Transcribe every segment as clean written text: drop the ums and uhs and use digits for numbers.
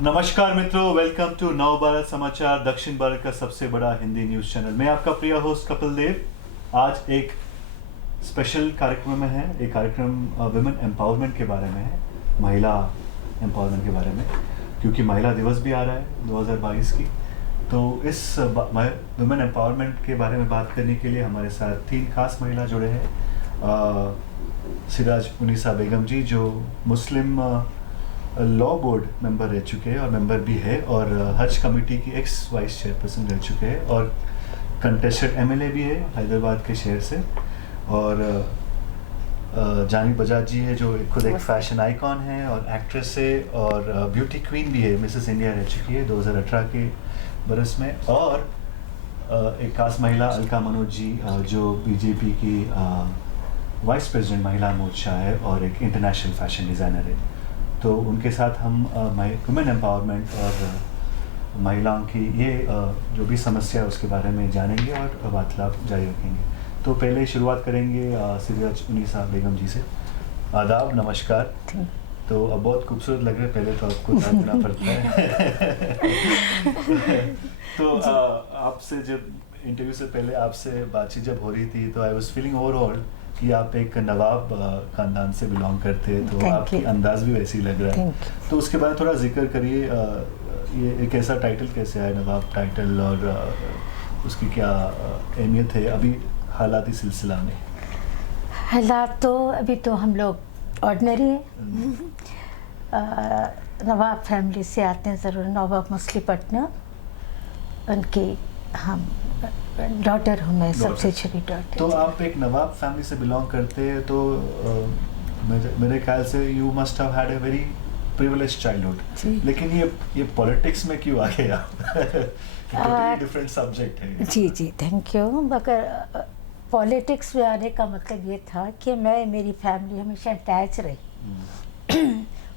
नमस्कार मित्रों, welcome to नव भारत समाचार, दक्षिण भारत का सबसे बड़ा हिंदी न्यूज चैनल। मैं आपका प्रिय होस्ट कपिल देव। आज एक स्पेशल कार्यक्रम में है। एक कार्यक्रम वुमेन एम्पावरमेंट के बारे में है, महिला एम्पावरमेंट के बारे में, क्योंकि महिला दिवस भी आ रहा है 2022 की। तो इस वुमेन एम्पावरमेंट के बारे में बात करने के लिए हमारे साथ 3 खास महिला जुड़े हैं। सिराज उनिसा बेगम जी, जो मुस्लिम लॉ बोर्ड मेंबर रह चुके हैं और मेंबर भी है, और हज कमेटी की एक्स वाइस चेयरपर्सन रह चुके हैं, और कंटेस्टेड एमएलए भी है हैदराबाद के शहर से। और जानी बजाज जी है, जो खुद एक फैशन आइकॉन है और एक्ट्रेस है, और ब्यूटी क्वीन भी है, मिसेस इंडिया रह चुकी है 2018 के बरस में। और एक खास महिला अलका मनोज जी, जो बीजेपी की वाइस प्रेसिडेंट महिला मोर्चा है और एक इंटरनेशनल फैशन डिज़ाइनर है। तो उनके साथ हम वुमेन एम्पावरमेंट और महिलाओं की ये जो भी समस्या है उसके बारे में जानेंगे और वार्तालाप जारी रखेंगे। तो पहले शुरुआत करेंगे सिराज उनिसा बेगम जी से। आदाब, नमस्कार। तो अब बहुत खूबसूरत लग रहे, पहले तो आपको जानना पड़ता है। तो आपसे जब इंटरव्यू से पहले आपसे बातचीत जब हो रही थी, तो आई वाज फीलिंग ओवरऑल कि आप एक नवाब खानदान से बिलोंग करते हैं, तो आपकी अंदाज भी वैसे ही लग रहा है। तो उसके बाद थोड़ा जिक्र करिए, ये एक ऐसा टाइटल कैसे आया, नवाब टाइटल, और उसकी क्या अहमियत है अभी हालाती सिलसिला में? हालात तो अभी तो हम लोग ऑर्डिनरी है। नवाब फैमिली से आते हैं ज़रूर। नवाब मछलीपट्टनम, उनकी हम डॉटर हूँ, मैं सबसे छोटी डॉटर। तो आप एक नवाब फैमिली से बिलोंग करते हैं, तो मेरे ख्याल से you must have had a very privileged childhood. लेकिन ये पॉलिटिक्स में क्यों आ गए आप? डिफरेंट सब्जेक्ट है। जी जी, थैंक यू। मगर पॉलिटिक्स में आने का मतलब ये था कि मेरी फैमिली हमेशा अटैच रही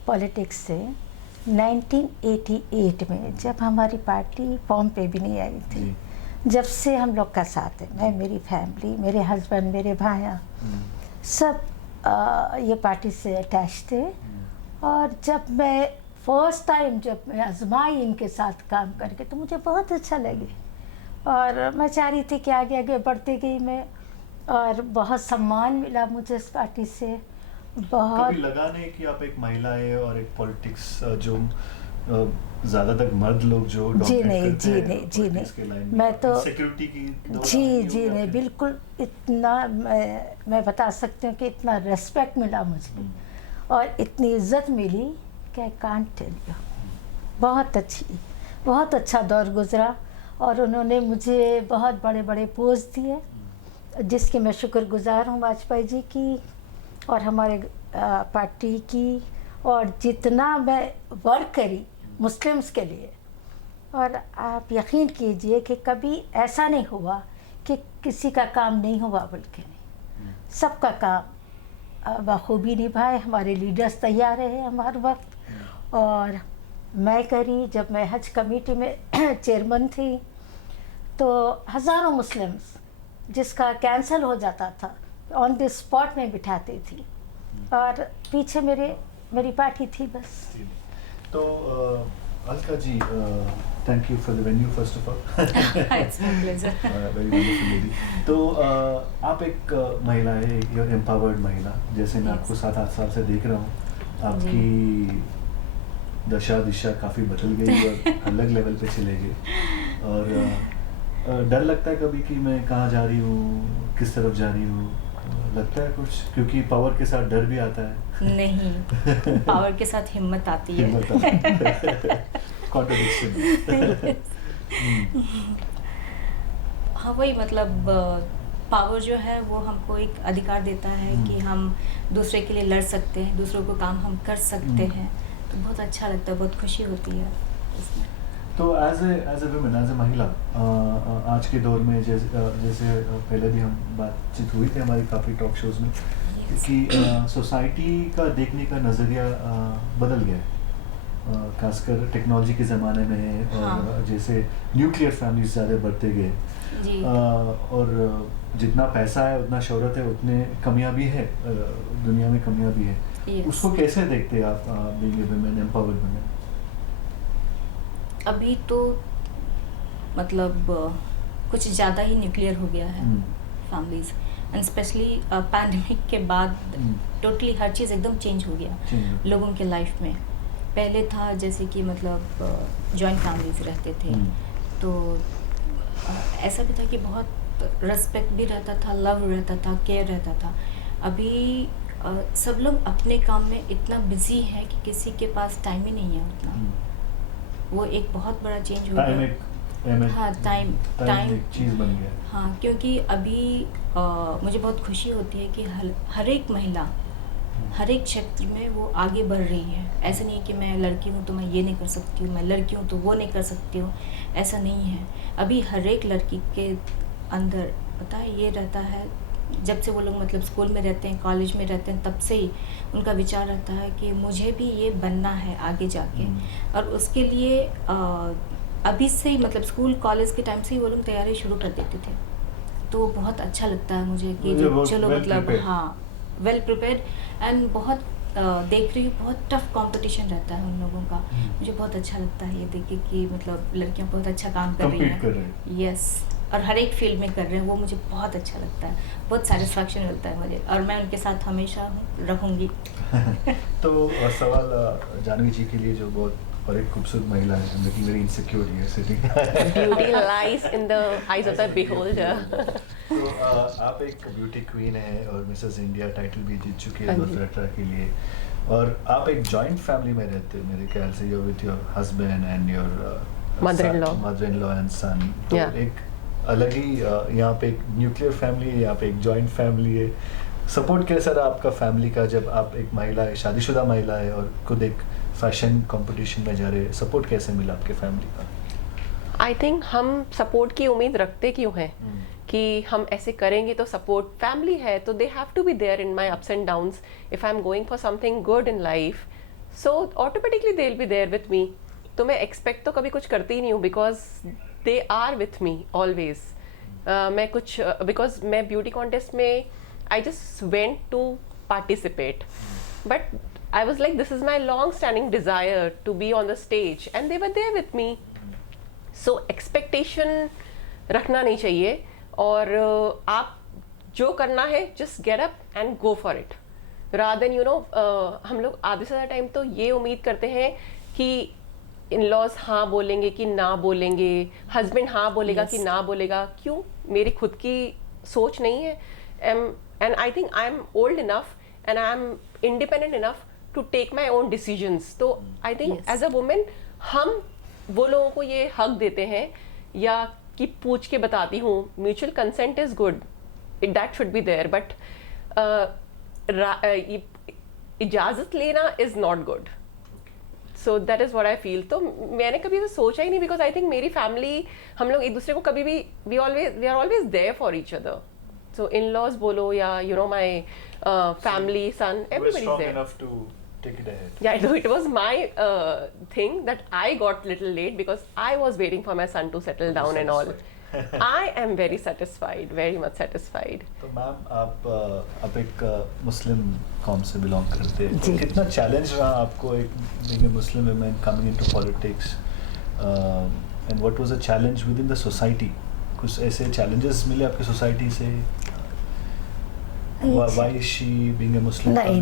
पॉलिटिक्स से। 1988 में जब हमारी पार्टी फॉर्म पे भी नहीं आई थी, जब से हम लोग का साथ है, मैं, मेरी फैमिली, मेरे हस्बैंड, मेरे भाइयाँ, सब ये पार्टी से अटैच थे। और जब मैं फर्स्ट टाइम जब मैं आजमाई इनके साथ काम करके, तो मुझे बहुत अच्छा लगे, और मैं चाह रही थी कि आगे आगे बढ़ती गई मैं, और बहुत सम्मान मिला मुझे इस पार्टी से। बहुत कभी लगा नहीं कि आप एक महिला है और एक पॉलिटिक्स जो ज़्यादातर मर्द लोग जो जी नहीं, मैं तो सिक्योरिटी की जी नहीं, बिल्कुल। इतना मैं बता सकती हूँ कि इतना रेस्पेक्ट मिला मुझे और इतनी इज्जत मिली कि आई कांट टेल यू। बहुत अच्छा दौर गुजरा, और उन्होंने मुझे बहुत बड़े बड़े पोस्ट दिए, जिसकी मैं शुक्रगुजार हूँ वाजपेयी जी की और हमारे पार्टी की। और जितना मैं वर्क करी मुस्लिम्स के लिए, और आप यकीन कीजिए कि कभी ऐसा नहीं हुआ कि किसी का काम नहीं हुआ, बल्कि नहीं, सबका काम बखूबी निभाए। हमारे लीडर्स तैयार रहे हमारे वक्त, और मैं करी। जब मैं हज कमेटी में चेयरमैन थी, तो हज़ारों मुस्लिम्स जिसका कैंसिल हो जाता था ऑन द स्पॉट में बिठाती थी, और पीछे मेरी पार्टी थी बस। तो Alka ji, thank you for the venue first of all. It's my pleasure. Very wonderful lady. तो आप एक महिला है, एक एम्पावर्ड महिला, जैसे मैं आपको 7-8 साल से देख रहा हूँ। आपकी दशा दिशा काफ़ी बदल गई और अलग लेवल पे चले गए। और डर लगता है कभी कि मैं कहाँ जा रही हूँ, किस तरफ जा रही हूँ? लगता है कुछ, क्योंकि पावर के साथ डर भी आता है। नहीं, पावर के साथ हिम्मत आती है। कॉन्ट्रडिक्शन। हाँ, वही मतलब पावर जो है वो हमको एक अधिकार देता है कि हम दूसरे के लिए लड़ सकते हैं, दूसरों को काम हम कर सकते हैं। तो बहुत अच्छा लगता है, बहुत खुशी होती है इसमें। तो as a women, as a महिला, आज के दौर में जैसे पहले भी हम बातचीत हुई थी हमारी काफ़ी टॉक शोज में, कि सोसाइटी का देखने का नज़रिया बदल गया है, खासकर टेक्नोलॉजी के ज़माने में। और जैसे न्यूक्लियर फैमिलीज ज़्यादा बढ़ते गए, और जितना पैसा है उतना शोहरत है, उतने कमियां भी है, दुनिया में कमियां भी है। उसको कैसे देखते हैं आप, being a women, empowered women? अभी तो मतलब कुछ ज़्यादा ही न्यूक्लियर हो गया है फैमिलीज, एंड स्पेशली पैंडमिक के बाद टोटली हर चीज़ एकदम चेंज हो गया लोगों के लाइफ में। पहले था जैसे कि मतलब जॉइंट फैमिलीज रहते थे, तो ऐसा भी था कि बहुत रिस्पेक्ट भी रहता था, लव रहता था, केयर रहता था। अभी सब लोग अपने काम में इतना बिजी है कि किसी के पास टाइम ही नहीं है उतना। वो एक बहुत बड़ा चेंज हो गया। हाँ, टाइम एक चीज बन गया। हाँ, क्योंकि अभी मुझे बहुत खुशी होती है कि हर एक महिला हर एक क्षेत्र में वो आगे बढ़ रही है। ऐसा नहीं है कि मैं लड़की हूँ तो मैं ये नहीं कर सकती हूँ, मैं लड़की हूँ तो वो नहीं कर सकती हूँ, ऐसा नहीं है। अभी हर एक लड़की के अंदर पता है ये रहता है, जब से वो लोग मतलब स्कूल में रहते हैं, कॉलेज में रहते हैं, तब से ही उनका विचार रहता है कि मुझे भी ये बनना है आगे जाके। और उसके लिए अभी से ही मतलब स्कूल कॉलेज के टाइम से ही वो लोग तैयारी शुरू कर देते थे। तो बहुत अच्छा लगता है मुझे कि चलो मतलब हाँ, वेल प्रिपेयर्ड एंड बहुत देख रही हूँ बहुत टफ कंपटीशन रहता है उन लोगों का। मुझे बहुत अच्छा लगता है ये देख के कि मतलब लड़कियां बहुत अच्छा काम कर रही हैं। यस, और हर एक फील्ड में कर रहे हैं, वो मुझे बहुत अच्छा लगता है, बहुत सेटिस्फैक्शन मिलता है मुझे, और मैं उनके साथ हमेशा रहूँगी। तो सवाल जानवी जी के लिए जो बहुत और एक खूबसूरत महिला है, looking very insecure here sitting. Beauty lies in the eyes of the beholder. तो आप एक ब्यूटी क्वीन है और मिसेस इंडिया टाइटल भी जीत चुकी है 2018 के लिए, और आप एक जॉइंट फैमिली में रहते हो मेरे ख्याल से, you with your husband and your mother in law and son. तो एक अलग ही यहाँ पे एक न्यूक्लियर फैमिली है, यहाँ पे एक जॉइंट फैमिली है। सपोर्ट कैसा रहा आपका फैमिली का जब आप एक महिला है, शादीशुदा महिला है और खुद एक फैशन कंपटीशन में जा रहे हैं? सपोर्ट कैसे मिला आपके फैमिली का? आई थिंक हम सपोर्ट की उम्मीद रखते क्यों हैं कि हम ऐसे करेंगे तो सपोर्ट फैमिली है तो they have to be there in my ups and downs. If I am going for something good in life so automatically they will be there with me. तो मैं एक्सपेक्ट तो कभी कुछ करती ही नहीं हूँ, because they are with me always. मैं कुछ बिकॉज मैं ब्यूटी कॉन्टेस्ट में I just went to participate, but I was like, this is my long-standing desire to be on the stage, and they were there with me. So expectation रखना नहीं चाहिए, और आप जो करना है just get up and go for it. Rather than हम लोग आधे से ज़्यादा टाइम तो ये उम्मीद करते हैं कि in-laws हाँ बोलेंगे कि ना बोलेंगे, husband हाँ बोलेगा कि ना बोलेगा। क्यों? मेरी खुद की सोच नहीं है, and I think I'm old enough and I'm independent enough to take my own decisions. तो I think as a woman हम वो लोगों को ये हक देते हैं या कि पूछ के बताती हूँ, mutual consent is good, that should be there, but इजाज़त लेना is not good. So that is what I feel. तो मैंने कभी तो सोचा ही नहीं, because I think मेरी family हम लोग एक दूसरे को कभी भी we are always there for each other. So in-laws बोलो या my family, son, everybody's strong there. enough to take it ahead. Yeah, though it was my thing that I got little late because I was waiting for my son to settle down and all. I am very satisfied, very much satisfied. तो ma'am आप एक मुस्लिम कौम से belong करते हैं, तो जी। कितना challenge रहा आपको एक being a Muslim woman coming into politics, and what was the challenge within the society? कुछ ऐसे challenges मिले आपके सोसाइटी से? Why is she being a Muslim? नहीं,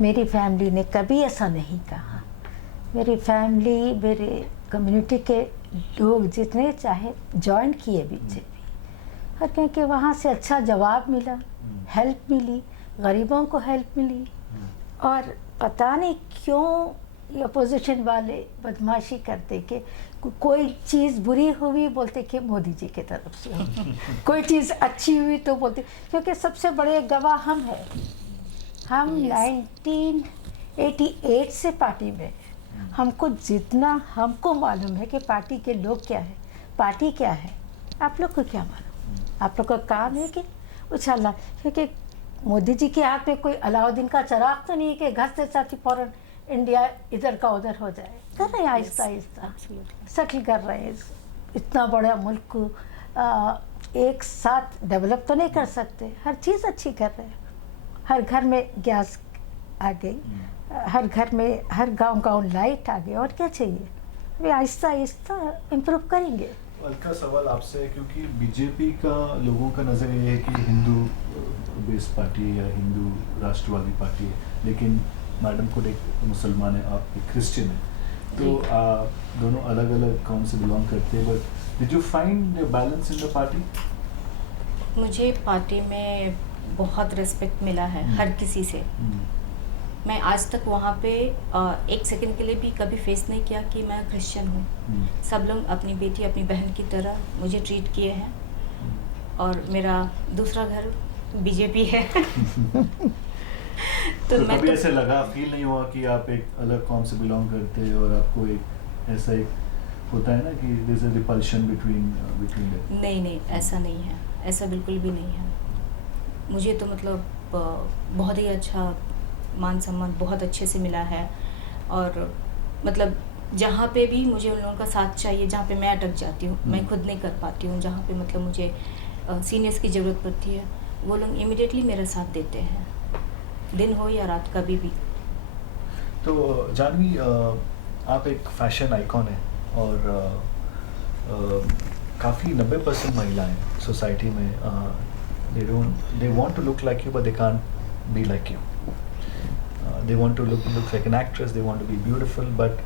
मेरी फैमिली ने कभी ऐसा नहीं कहा। मेरी फैमिली, मेरे कम्युनिटी के लोग जितने चाहे ज्वाइन किए बीचे भी, और क्योंकि वहाँ से अच्छा जवाब मिला, हेल्प मिली, गरीबों को हेल्प मिली। और पता नहीं क्यों ये अपोजिशन वाले बदमाशी करते कि कोई चीज़ बुरी हुई बोलते कि मोदी जी की तरफ से हुई, कोई चीज़ अच्छी हुई तो बोलते, क्योंकि सबसे बड़े गवाह हम हैं। हम 1988 से पार्टी में, हमको जितना हमको मालूम है कि पार्टी के लोग क्या है, पार्टी क्या है, आप लोग को क्या मालूम? आप लोग का काम है कि उछालना, क्योंकि मोदी जी की आँख में कोई अलाउद्दीन का चिराग तो नहीं है कि घर से साथ ही फौरन इंडिया इधर का उधर हो जाए। कर रहे हैं आहिस्ता आहिस्ता सेटल कर रहे हैं। इतना बड़ा मुल्क को एक साथ डेवलप तो नहीं कर सकते, हर चीज़ अच्छी कर रहे हैं। हर घर में गैस आ गई, हर घर में, हर गांव लाइट आ गई, और क्या चाहिए? वे आहिस्ता आहिस्ता इम्प्रूव करेंगे। अलका सवाल आपसे है, क्योंकि बीजेपी का लोगों का नज़र ये है कि हिंदू बेस्ड पार्टी है या हिंदू राष्ट्रवादी पार्टी है, लेकिन मैडम खुद एक मुसलमान है, आप एक क्रिश्चियन है, तो दोनों अलग अलग कौम से बिलोंग करते हैं, but did you find balance in the party? मुझे पार्टी में बहुत रिस्पेक्ट मिला है हर किसी से। मैं आज तक वहाँ पे एक सेकंड के लिए भी कभी फेस नहीं किया कि मैं क्रिश्चियन हूँ। सब लोग अपनी बेटी अपनी बहन की तरह मुझे ट्रीट किए हैं, और मेरा दूसरा घर बीजेपी है। तो मैं कभी तो ऐसे लगा, फील नहीं हुआ कि आप एक अलग कौम से बिलोंग करते हैं और आपको एक ऐसा एक होता है ना कि there is a repulsion between नहीं, ऐसा नहीं है, ऐसा बिल्कुल भी नहीं है। मुझे तो मतलब बहुत ही अच्छा मान सम्मान बहुत अच्छे से मिला है, और मतलब जहाँ पे भी मुझे उन लोगों का साथ चाहिए, जहाँ पे मैं अटक जाती हूँ, मैं खुद नहीं कर पाती हूँ, जहाँ पे मतलब मुझे सीनियर्स की ज़रूरत पड़ती है, वो लोग इमीडिएटली मेरा साथ देते हैं, दिन हो या रात, कभी भी। तो जानवी, आप एक फैशन आइकॉन है, और काफ़ी 90% महिलाएं सोसाइटी में they want to look like you but they can't be like you. They want to look like an actress, they want to be beautiful, but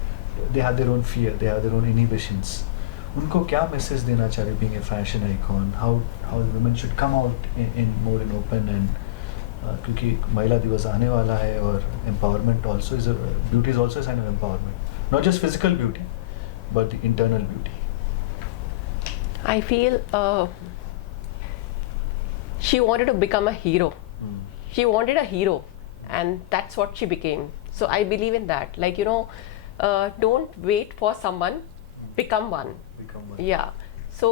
they have their own fear, they have their own inhibitions. उनको क्या message देना चाह रहे being a fashion icon? How women should come out in more in open, and क्योंकि महिला दिवस आने वाला है, और empowerment also is beauty is also a sign of empowerment, not just physical beauty but the internal beauty. I feel she wanted to become a hero. She wanted a hero, and that's what she became. So I believe in that, like, you know, don't wait for someone, become one. Yeah. So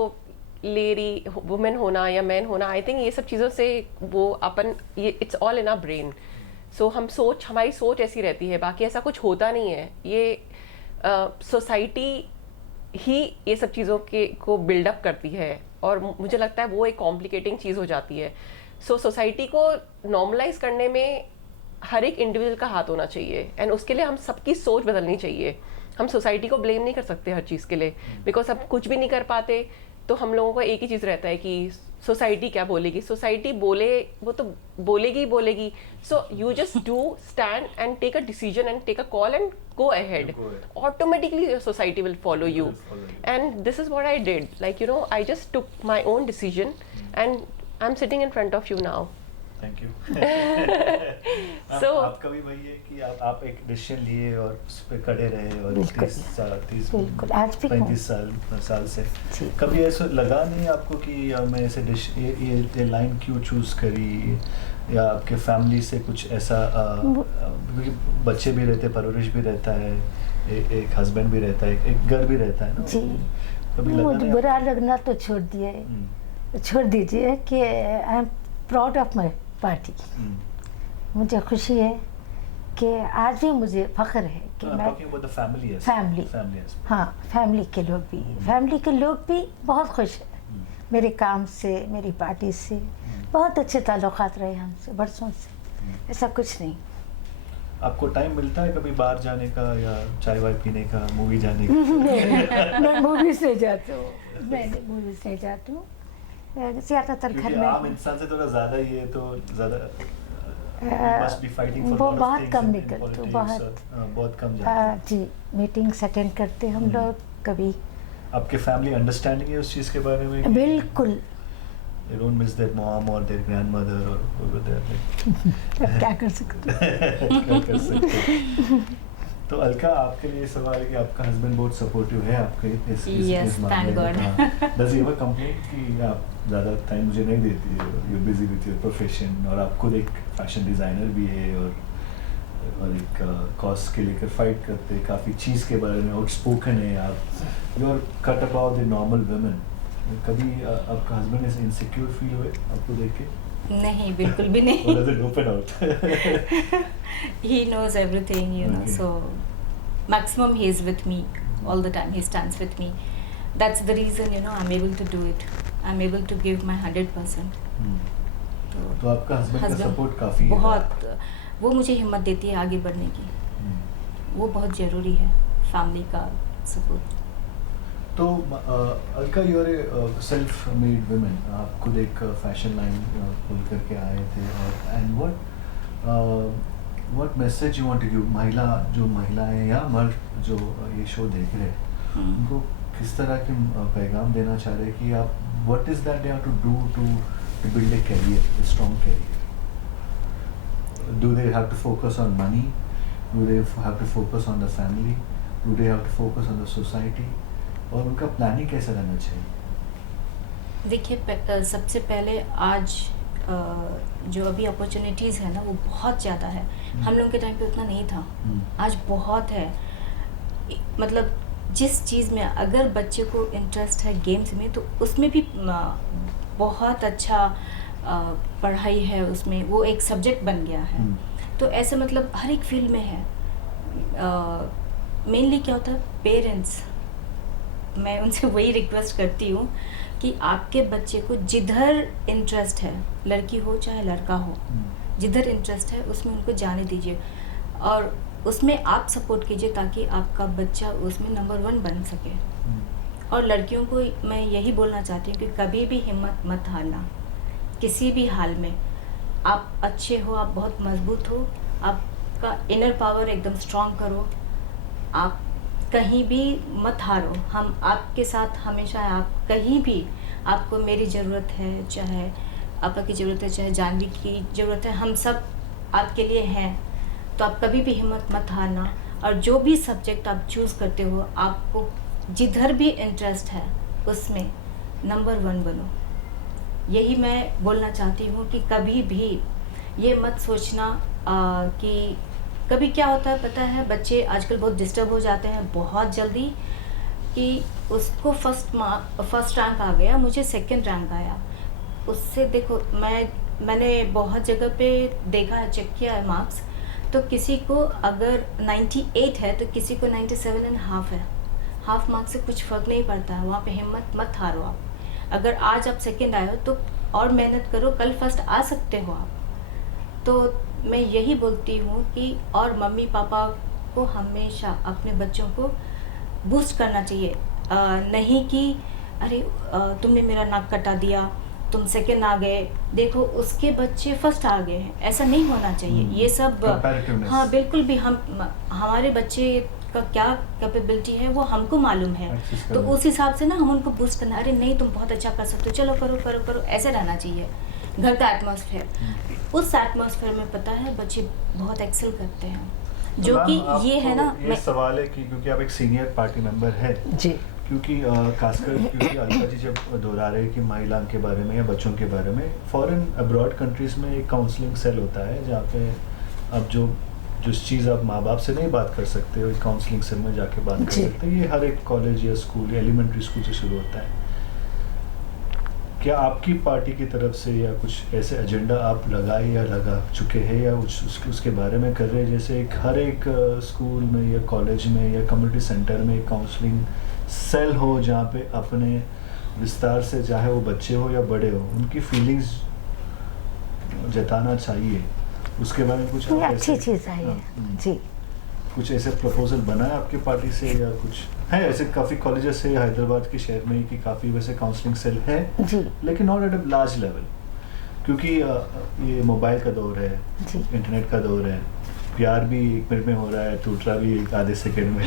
lady, woman होना या man होना, I think ये सब चीज़ों से वो अपन, ये it's all in our brain. So हमारी सोच ऐसी रहती है, बाकी ऐसा कुछ होता नहीं है। ये सोसाइटी ही ये सब चीज़ों को बिल्डअप करती है, और मुझे लगता है वो एक कॉम्प्लिकेटिंग चीज़ हो जाती है। सो सोसाइटी को नॉर्मलाइज करने में हर एक इंडिविजुअल का हाथ होना चाहिए, एंड उसके लिए हम सबकी सोच बदलनी चाहिए। हम सोसाइटी को ब्लेम नहीं कर सकते हर चीज़ के लिए, बिकॉज हम कुछ भी नहीं कर पाते। तो हम लोगों का एक ही चीज़ रहता है कि सोसाइटी क्या बोलेगी, सोसाइटी बोले वो तो बोलेगी। So you just do stand and take a decision and take a call and go ahead. Automatically your society will follow you. And this is what I did, like, you know, I just took my own decision, and I'm sitting in front of you now. Thank you. So आपका भी वही है कि आप एक decision लिए और उस पे खड़े रहे, और 35 साल से कभी ऐसा लगा नहीं आपको कि मैं ऐसे ये लाइन क्यों चूज करी, या आपके फैमिली से कुछ ऐसा, क्योंकि बच्चे भी रहते, परवरिश भी रहता है, एक हस्बैंड भी रहता है, एक घर भी रहता है ना जी। कभी लगा नहीं बुरा लगना तो छोड़ दीजिए कि I am proud of my party. मुझे खुशी है कि आज भी मुझे फख्र है कि मैं फैमिली के लोग भी बहुत खुश हैं मेरे काम से, मेरी पार्टी से। बहुत अच्छे ताल्लुकात रहे हमसे बरसों से, ऐसा कुछ नहीं। आपको टाइम मिलता है कभी बाहर जाने का, या चाय वाय पीने का, मूवी जाने का? मैं मूवीज नहीं जाती हूँ, ज़्यादातर घर में। आम इंसान से थोड़ा ज़्यादा ही है, तो ज़्यादा वो बहुत कम निकलते, बहुत कम जाते। जी, मीटिंग्स अटेंड करते हम लोग कभी। आपके फैमिली अंडरस्टैंडिंग है उस चीज़ के बारे में? बिल्कुल। They don't miss their mom or their grandmother or over there. क्या कर सकते? तो अलका, आपके लिए सवाल है कि आपका हस्बैंड बहुत सपोर्टिव है आपके इस thank God. Does he ever complain कि आप ज़्यादा टाइम मुझे नहीं देती, you're busy with your profession, और आप खुद एक फैशन डिज़ाइनर भी है, और एक कॉज के लेकर फाइट करते हैं, काफ़ी चीज़ के बारे में आउटस्पोकन है आप, you are cut about the normal women. कभी आपका हस्बैंड ऐसे इनसिक्योर फील हुए आपको देख के? नहीं, बिल्कुल भी नहीं। Does it open out? He knows everything, you know. So maximum he is with me all the time. He stands with me. That's the reason, you know, I'm able to do it. I'm able to give my 100%. तो आपका husband का support काफ़ी बहुत, वो मुझे हिम्मत देती है आगे बढ़ने की। वो बहुत ज़रूरी है फैमिली का सपोर्ट। तो Alka, you are a self made women, आप खुद एक फैशन लाइन खोल करके आए थे, और and what message you want to give जो महिलाएं या मर्द जो ये शो देख रहे हैं, उनको किस तरह के पैगाम देना चाह रहे हैं कि आप what is that they have to do to build a career, a strong career? Do they have to focus on money? Do they have to focus on the family? Do they have to focus on the society? और उनका planning कैसा रहना चाहिए? देखिए, सबसे पहले आज जो अभी अपॉर्चुनिटीज़ है ना वो बहुत ज़्यादा है। हम लोगों के टाइम पे उतना नहीं था, आज बहुत है। मतलब जिस चीज़ में अगर बच्चे को इंटरेस्ट है गेम्स में, तो उसमें भी बहुत अच्छा पढ़ाई है, उसमें वो एक सब्जेक्ट बन गया है। तो ऐसे मतलब हर एक फील्ड में है। मेनली क्या होता है, पेरेंट्स, मैं उनसे वही रिक्वेस्ट करती हूँ कि आपके बच्चे को जिधर इंटरेस्ट है, लड़की हो चाहे लड़का हो, जिधर इंटरेस्ट है उसमें उनको जाने दीजिए, और उसमें आप सपोर्ट कीजिए ताकि आपका बच्चा उसमें नंबर 1 बन सके। और लड़कियों को मैं यही बोलना चाहती हूँ कि कभी भी हिम्मत मत हारना, किसी भी हाल में। आप अच्छे हो, आप बहुत मजबूत हो, आपका इनर पावर एकदम स्ट्रॉन्ग करो, आप कहीं भी मत हारो। हम आपके साथ हमेशा है। आप कहीं भी आपको मेरी ज़रूरत है, चाहे आपा की ज़रूरत है, चाहे जानवी की ज़रूरत है, हम सब आपके लिए हैं। तो आप कभी भी हिम्मत मत हारना, और जो भी सब्जेक्ट आप चूज़ करते हो, आपको जिधर भी इंटरेस्ट है उसमें नंबर 1 बनो। यही मैं बोलना चाहती हूँ कि कभी भी ये मत सोचना कि कभी क्या होता है पता है, बच्चे आजकल बहुत डिस्टर्ब हो जाते हैं बहुत जल्दी, कि उसको फर्स्ट रैंक आ गया, मुझे सेकंड रैंक आया। उससे देखो, मैंने बहुत जगह पे देखा है, चेक किया है मार्क्स, तो किसी को अगर 98 है तो किसी को 97.5 है। हाफ मार्क्स से कुछ फ़र्क नहीं पड़ता है। वहाँ पे हिम्मत मत हारो आप। अगर आज आप सेकंड आए हो तो और मेहनत करो, कल फर्स्ट आ सकते हो आप। तो मैं यही बोलती हूँ कि और मम्मी पापा को हमेशा अपने बच्चों को बूस्ट करना चाहिए, नहीं कि अरे तुमने मेरा नाक कटा दिया, तुम सेकंड आ गए, देखो उसके बच्चे फर्स्ट आ गए हैं, ऐसा नहीं होना चाहिए। ये सब हाँ बिल्कुल भी, हमारे बच्चे का क्या कैपेबिलिटी है वो हमको मालूम है, तो उस हिसाब से ना हम उनको बूस्ट करना, अरे नहीं तुम बहुत अच्छा कर सकते हो, चलो करो करो करो, ऐसे रहना चाहिए। घर का एटमॉस्फेयर, उस एटमॉस्फेयर में पता है बच्चे बहुत एक्सेल करते हैं, जो कि ये है ना। ये सवाल है कि क्योंकि आप एक सीनियर पार्टी मेंबर है जी, क्योंकि खासकर क्योंकि अलका जी जब दोहरा रहे कि महिलाओं के बारे में या बच्चों के बारे में, फॉरेन अब्रॉड कंट्रीज में एक काउंसलिंग सेल होता है जहाँ पे अब जो चीज़ आप माँ बाप से नहीं बात कर सकते हो, एक काउंसलिंग सेल में जाके बात कर सकते हैं। ये हर एक कॉलेज या स्कूल या एलिमेंट्री स्कूल से शुरू होता है। क्या आपकी पार्टी की तरफ से या कुछ ऐसे एजेंडा आप लगाए या लगा चुके हैं या उसके बारे में कर रहे हैं, जैसे हर एक स्कूल में या कॉलेज में या कम्युनिटी सेंटर में एक काउंसलिंग सेल हो जहाँ पे अपने विस्तार से, चाहे वो बच्चे हो या बड़े हो, उनकी फीलिंग्स जताना चाहिए, उसके बारे में कुछ ये अच्छी चीज़ है जी। कुछ ऐसे प्रपोजल बना है आपकी पार्टी से या कुछ है? ऐसे काफ़ी कॉलेजेस है हैदराबाद के शहर में कि काफ़ी वैसे काउंसलिंग सेल है जी, लेकिन not at a large level, क्योंकि ये मोबाइल का दौर है, इंटरनेट का दौर है, प्यार भी 1 मिनट में हो रहा है, टूट रहा भी आधे सेकंड में।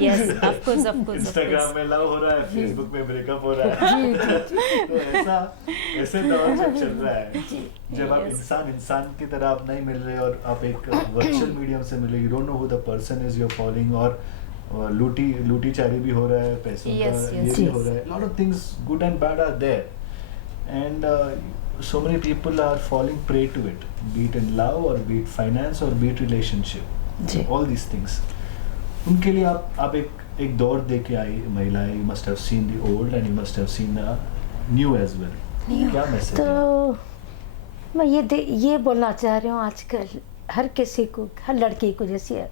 Yes, of course, of course, of Instagram course. में लव हो रहा है, फेसबुक में ब्रेकअप हो रहा है। तो ऐसे दौर जब चल रहा है, जब आप इंसान की तरह आप नहीं मिल रहे और आप एक वर्चुअल मीडियम से मिले, you don't know who the person is your following, और लूटी चारी भी हो रहा है, पैसों का ये भी हो रहा है, lot of things good and bad are there, and so many people are falling prey to it, be it in love or be it finance or be it relationship, all these things. उनके लिए आप एक दौर दे के आई महिलाएं, you must have seen the old and you must have seen the new as well. क्या message है? तो मैं ये बोलना चाह रही हूँ, आजकल हर किसी को, हर लड़की को, जैसे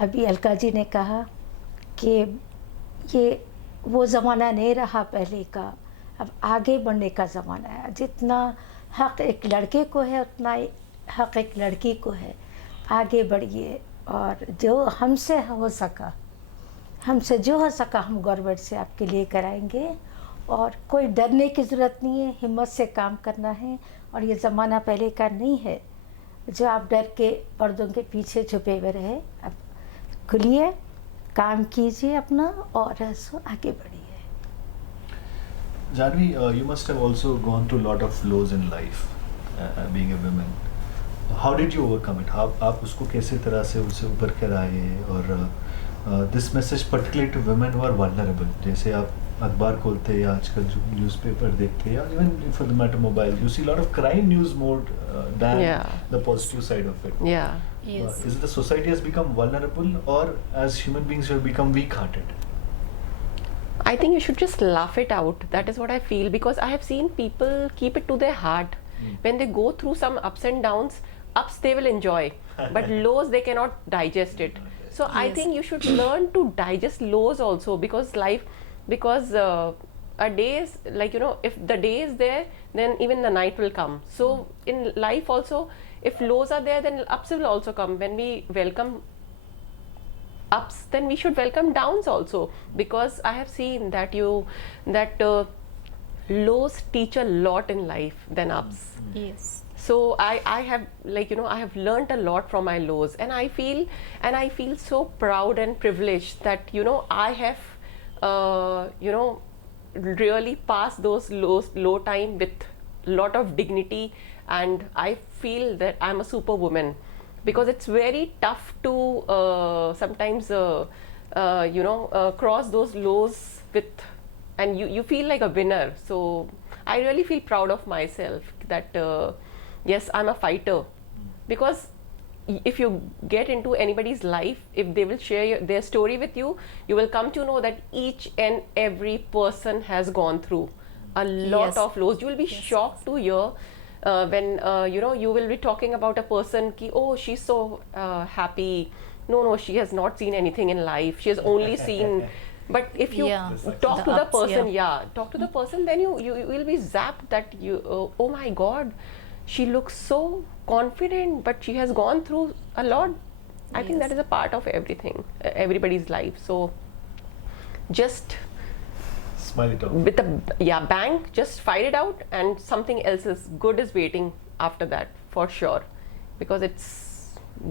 अभी अलका जी ने कहा कि ये वो ज़माना नहीं रहा पहले का, अब आगे बढ़ने का ज़माना है। जितना हक एक लड़के को है उतना हक एक लड़की को है। आगे बढ़िए, और जो हमसे हो सका हमसे जो हो सका हम गवर्नमेंट से आपके लिए कराएंगे, और कोई डरने की ज़रूरत नहीं है, हिम्मत से काम करना है। और ये ज़माना पहले का नहीं है जो आप डर के पर्दों के पीछे छुपे हुए रहे। अब खुलिए, काम कीजिए अपना और सो आगे बढ़िए। Janvi, you must have also gone through a lot of lows in life, being a woman. How did you overcome it? आप उसको कैसे तरह से उससे ऊपर कर आए? और this message particularly to women who are vulnerable, जैसे आप अखबार खोलते या आजकल जो न्यूज़पेपर देखते या even for the matter mobile, you see lot of crime news more than the positive side of it. Yeah. Yes. Is it the society has become vulnerable, or as human beings we have become weak-hearted? I think you should just laugh it out. That is what I feel, because I have seen people keep it to their heart. When they go through some ups and downs, ups they will enjoy, but lows they cannot digest it. So I Yes. think you should learn to digest lows also, because a day is like, if the day is there, then even the night will come. So in life also, if lows are there, then ups will also come. When we welcome ups, then we should welcome downs also, because I have seen that lows teach a lot in life than ups. Yes. So I have, I have learnt a lot from my lows, and I feel so proud and privileged that I have really passed those low time with lot of dignity, and I feel that I'm a superwoman, because it's very tough to sometimes cross those lows with, and you feel like a winner. So I really feel proud of myself that yes, I'm a fighter, because if you get into anybody's life, if they will share their story with you, you will come to know that each and every person has gone through a lot Yes. of lows. You will be shocked to hear when you will be talking about a person ki, oh, she's so happy. No, she has not seen anything in life, she has only seen. But if you Yeah. talk The to the ups, person, yeah. talk to the person, then you will be zapped that oh my god, she looks so confident, but she has gone through a lot. I think Yes. that is a part of everything, everybody's life. So just Smile it out. with a bang, just fight it out, and something else is good is waiting after that for sure, because it's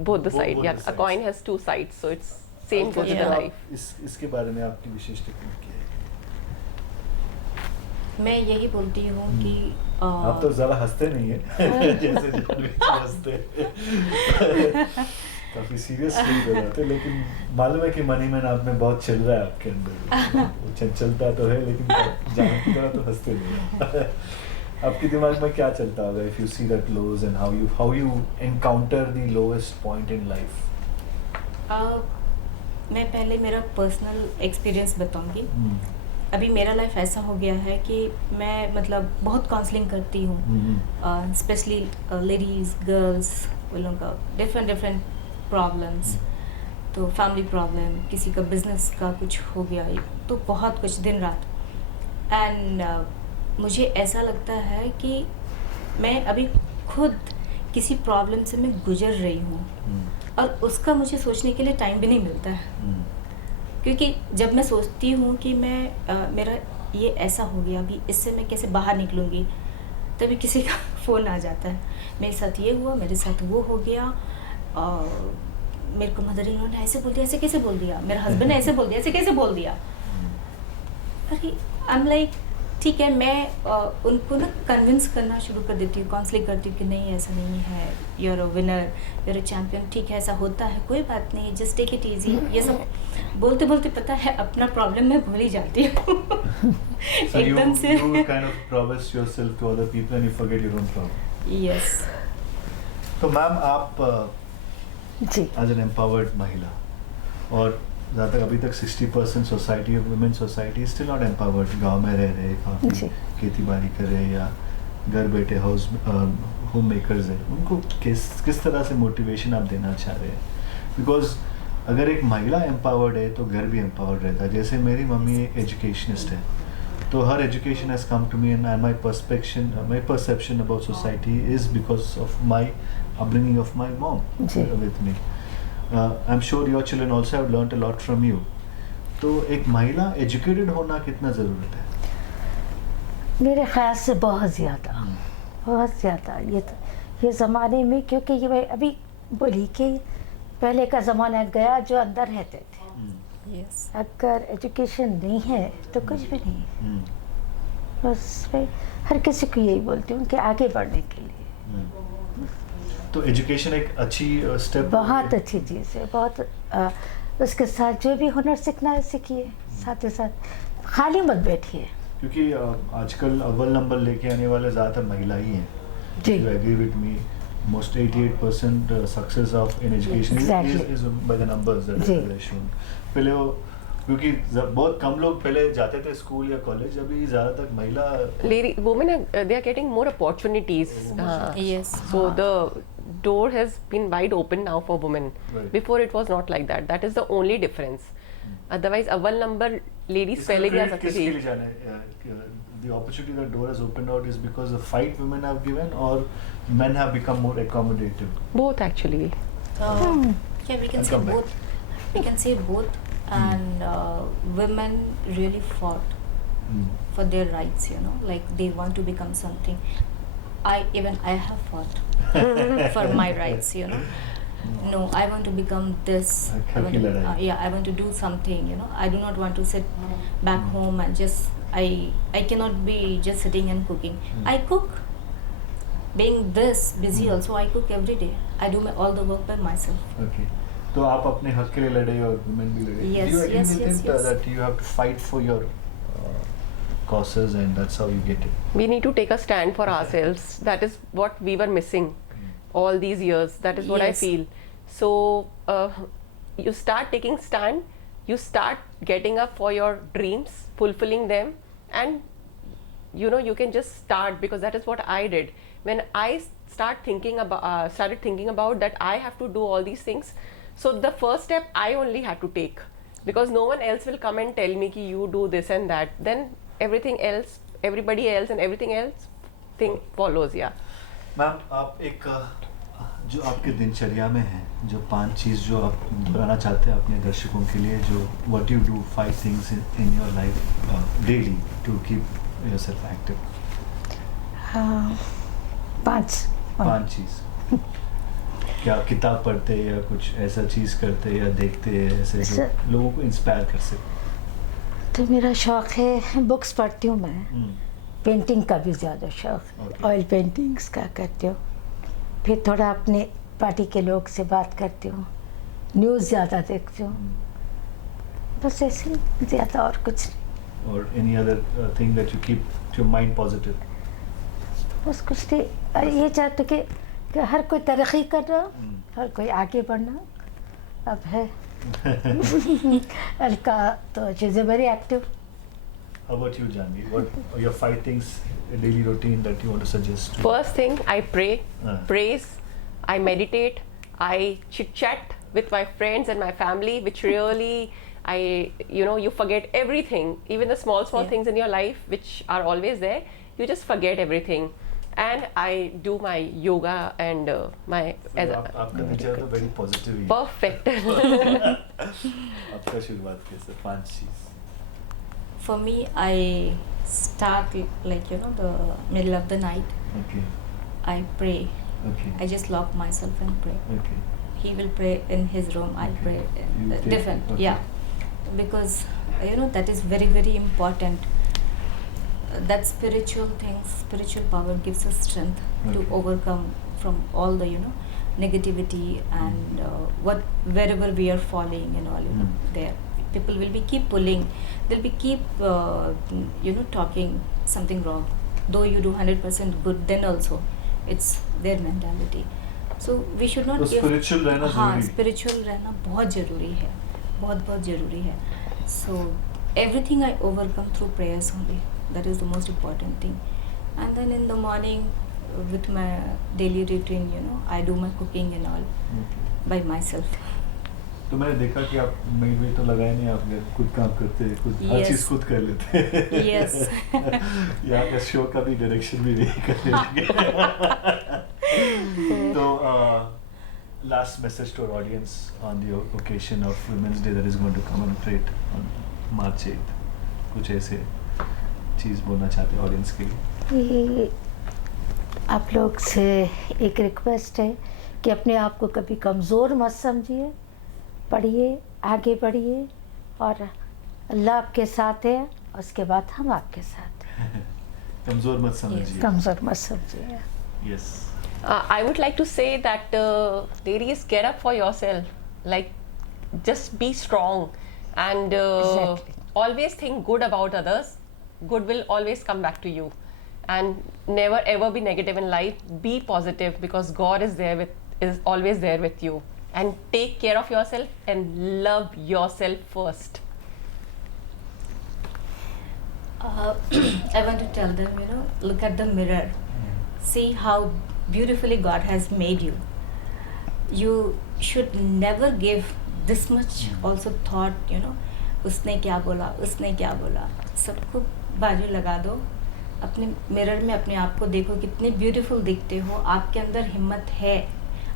both the side. both Yeah, the a sides. coin has two sides, so it's same goes with the Yeah. life. इसके बारे में आपकी विशेष टिप्पणी क्या है? मैं यही बोलती हूँ कि आप तो ज़्यादा हंसते नहीं है जैसे जानवी हंसते काफी सीरियस फील कर रहे थे, लेकिन मालूम है कि मनी मैन आप में बहुत चल रहा है आपके अंदर, वो चंचलता तो है, लेकिन जानवी की तरह तो हंसते नहीं। आपके दिमाग में क्या चलता होगा if you see that lows and how you encounter the lowest point in life? मैं पहले मेरा पर्सनल एक्सपीरियंस बताऊंगी। अभी मेरा लाइफ ऐसा हो गया है कि मैं मतलब बहुत काउंसलिंग करती हूँ, स्पेशली लेडीज़ गर्ल्स, वो लोगों का डिफरेंट प्रॉब्लम्स, तो फैमिली प्रॉब्लम, किसी का बिजनेस का कुछ हो गया, तो बहुत कुछ दिन रात। एंड मुझे ऐसा लगता है कि मैं अभी खुद किसी प्रॉब्लम से मैं गुजर रही हूँ, और उसका मुझे सोचने के लिए टाइम भी नहीं मिलता है, क्योंकि जब मैं सोचती हूँ कि मैं मेरा ये ऐसा हो गया, अभी इससे मैं कैसे बाहर निकलूँगी, तभी किसी का फ़ोन आ जाता है, मेरे साथ ये हुआ, मेरे साथ वो हो गया, और मेरे को मदर इन लॉ ने ऐसे बोल दिया, ऐसे कैसे बोल दिया, मेरे हस्बैंड ने ऐसे बोल दिया, ऐसे कैसे बोल दिया। अरे आई एम लाइक ठीक है, मैं उनको ना कन्विंस करना शुरू कर देती हूँ, काउंसलिंग करती हूँ कि नहीं ऐसा नहीं है, you are a winner, you are a champion, ठीक है ऐसा होता है, कोई बात नहीं, जस्ट टेक इट इजी। ये सब बोलते बोलते पता है अपना प्रॉब्लम मैं भूल ही जाती हूँ। So एकदम से you kind of promise yourself to other people and you forget your own problem. Yes. तो मैम आप जी एज एन एम्पावर्ड महिला, और जहाँ तक अभी तक 60% society women society still not empowered, गांव में रह रहे, काफ़ी जी। खेती बाड़ी कर रहे या घर बैठे होम मेकर्स हैं, उनको किस तरह से मोटिवेशन आप देना चाह रहे हैं? बिकॉज अगर एक महिला एम्पावर्ड है तो घर भी एम्पावर्ड रहता है। जैसे मेरी मम्मी एजुकेशनिस्ट है, तो her education has come to me and my perception about society is because of my upbringing of my mom ji. with me. I'm sure your children also have learnt a lot from you. तो एक महिला educated होना कितना ज़रूरत है? मेरे ख्याल से बहुत ज़्यादा, बहुत ज़्यादा। ये ज़माने में, क्योंकि ये मैं अभी बोली कि पहले का ज़माना गया जो अंदर रहते थे, यस अगर एजुकेशन नहीं है तो कुछ भी नहीं है। हम्म, बस मैं हर किसी को यही बोलती हूँ कि आगे बढ़ने के लिए तो एजुकेशन एक अच्छी स्टेप, बहुत अच्छी चीज़ है, बहुत उसके साथ जो भी हुनर सीखना है सीखिए, साथ ही साथ खाली मत बैठिए। क्योंकि आजकल अव्वल नंबर लेके आने वाले ज़्यादातर महिला ही हैं। जी। You agree with me? Most 88% success of in education Exactly. is by the numbers that ji. are shown. पहले वो क्योंकि बहुत कम लोग पहले जाते थे स्कूल या कॉलेज, अभी ज़्यादातर महिला women are they are getting more opportunities. Yes So the door has been wide open now for women. Right. Before it was not like that. That is the only difference. Otherwise, अव्वल number ladies इसका पहले भी आ credit सकती किसके थी. लिए जाना है? The opportunity that door has opened out is because the fight women have given or men have become more accommodative. Both actually. Yeah, we can I'll say come back. both. We can say both, and women really fought for their rights. You know, like they want to become something. I have fought for my rights. You know, no, I want to become this. I want to, yeah, I want to do something. You know, I do not want to sit back home and just. I cannot be just sitting and cooking. I cook. Being this busy also, I cook every day. I do all the work by myself. Okay. तो आप अपने हक के लिए लड़े और women भी लड़े. Yes, Do you agree yes, with yes, it, yes. that you have to fight for your causes and that's how you get it? We need to take a stand for ourselves. That is what we were missing all these years. That is what I Yes. feel. So you start taking stand. You start getting up for your dreams, fulfilling them, and you can just start, because that is what I did when I started thinking about that I have to do all these things. So the first step I only had to take, because no one else will come and tell me ki you do this and that. Then everybody else and everything else thing follows. Yeah. Ma'am, आप एक जो आपके दिनचर्या में है, जो 5 चीज़ जो आप दोहराना चाहते हैं अपने दर्शकों के लिए, जो what you do 5 things in your life daily to keep yourself active. 5 चीज़. क्या किताब पढ़ते या कुछ ऐसा चीज़ करते या देखते ऐसे जो लोगों को इंस्पायर कर सके? तो मेरा शौक़ है, बुक्स पढ़ती हूँ मैं, पेंटिंग का भी ज़्यादा शौक़ है, Okay. ऑयल पेंटिंग्स का करती हूँ, फिर थोड़ा अपने पार्टी के लोग से बात करती हूँ, न्यूज़ ज़्यादा देखती हूँ, बस ऐसे ही, ज़्यादा और कुछ नहीं। Or any other thing that you keep your mind positive? बस कुछ नहीं, अरे ये चाहते कि हर कोई तरक्की कर रहा हो, हर कोई आगे बढ़ना, अब है अलका तो चीज़ें very active. How about you, Janvi? What are your 5 things, a daily routine that you want to suggest? First thing, I pray, praise, I meditate, I chit chat with my friends and my family, which really, you forget everything, even the small Yeah. things in your life, which are always there, you just forget everything. And I do my yoga and my. आपका nature तो very positive ही है. Perfect. आपका शुरुआत कैसे? 5 चीज़. For me, I start like the middle of the night. Okay. I pray. Okay. I just lock myself and pray. Okay. He will pray in his room. I'll Okay. pray You take- different. okay. Yeah, because that is very very important. That spiritual things, spiritual power gives us strength to Okay. overcome from all the negativity and wherever we are falling and all there. People will be keep pulling. They'll be keep talking something wrong. Though you do 100% good, then also it's their mentality. So we should not तो spiritual रहना हाँ, ज़रूरी है. spiritual रहना बहुत ज़रूरी है, बहुत बहुत ज़रूरी है. So everything I overcome through prayers only. That is the most important thing. And then in the morning, with my daily routine, I do my cooking and all by myself. तो मैंने देखा कि आप मेड भी तो लगाए नहीं, आप खुद काम करते हैं, खुद हर Yes. चीज़ खुद कर लेते हैं. Yes. यहाँ का शो का भी डायरेक्शन भी नहीं कर लेंगे. तो last message to our audience on the occasion of Women's Day that is going to commemorate on मार्चेत, कुछ ऐसे चीज़ बोलना चाहते हैं ऑडियंस के लिए? कि आप लोग से एक रिक्वेस्ट है कि अपने आप को कभी कमज़ोर मत समझिए, पढ़िए, आगे बढ़िए, और अल्लाह आपके साथ है, उसके बाद हम आपके साथ हैं। कमज़ोर मत समझिए। कमज़ोर मत समझिए। Yes. I would like to say that ladies, get up for yourself. Like, just be strong and Exactly. always think good about others. Good will always come back to you, and never ever be negative in life. Be positive because God is always there with you. And take care of yourself and love yourself first. I want to tell them, look at the mirror. See how beautifully God has made you. You should never give this much also thought, उसने क्या बोला, सबको बाजू लगा दो, अपने mirror में अपने आप को देखो, कितने ब्यूटीफुल दिखते हो, आपके अंदर हिम्मत है,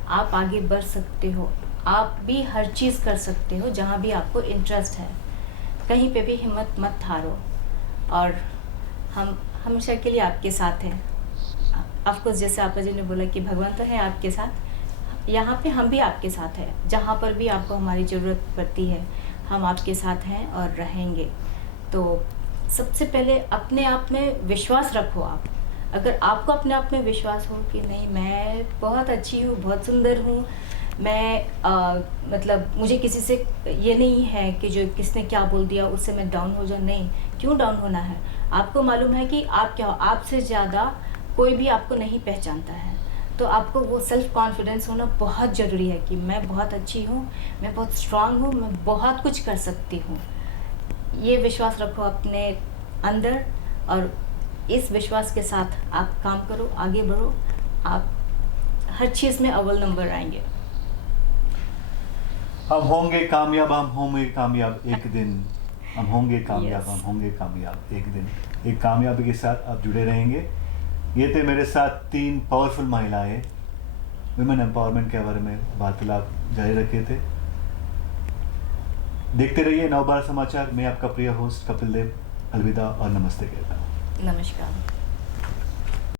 आप आगे बढ़ सकते हो, आप भी हर चीज़ कर सकते हो जहाँ भी आपको इंटरेस्ट है, कहीं पे भी हिम्मत मत हारो, और हम हमेशा के लिए आपके साथ हैं। ऑफकोर्स जैसे आपा जी ने बोला कि भगवान तो है आपके साथ, यहाँ पे हम भी आपके साथ हैं, जहाँ पर भी आपको हमारी ज़रूरत पड़ती है हम आपके साथ हैं और रहेंगे। तो सबसे पहले अपने आप में विश्वास रखो। आप अगर आपको अपने आप में विश्वास हो कि नहीं मैं बहुत अच्छी हूँ, बहुत सुंदर हूँ, मैं मतलब मुझे किसी से ये नहीं है कि जो किसने क्या बोल दिया उससे मैं डाउन हो जाऊँ, नहीं, क्यों डाउन होना है? आपको मालूम है कि आप क्या हो, आपसे ज़्यादा कोई भी आपको नहीं पहचानता है, तो आपको वो सेल्फ कॉन्फिडेंस होना बहुत ज़रूरी है कि मैं बहुत अच्छी हूँ, मैं बहुत स्ट्रांग हूँ, मैं बहुत कुछ कर सकती हूँ। ये विश्वास रखो अपने अंदर, और इस विश्वास के साथ आप काम करो, आगे बढ़ो, आप हर चीज़ में अव्वल नंबर आएंगे। हम होंगे कामयाब, हम होंगे कामयाब एक दिन, हम होंगे कामयाब, Yes. हम होंगे कामयाब एक दिन। एक कामयाबी के साथ आप जुड़े रहेंगे। ये थे मेरे साथ 3 पावरफुल महिलाएं, वुमेन एम्पावरमेंट के बारे में वार्तालाप जारी रखे थे। देखते रहिए नवभारत समाचार। मैं आपका प्रिय होस्ट कपिल देव अलविदा और नमस्ते कहता हूँ। नमस्कार।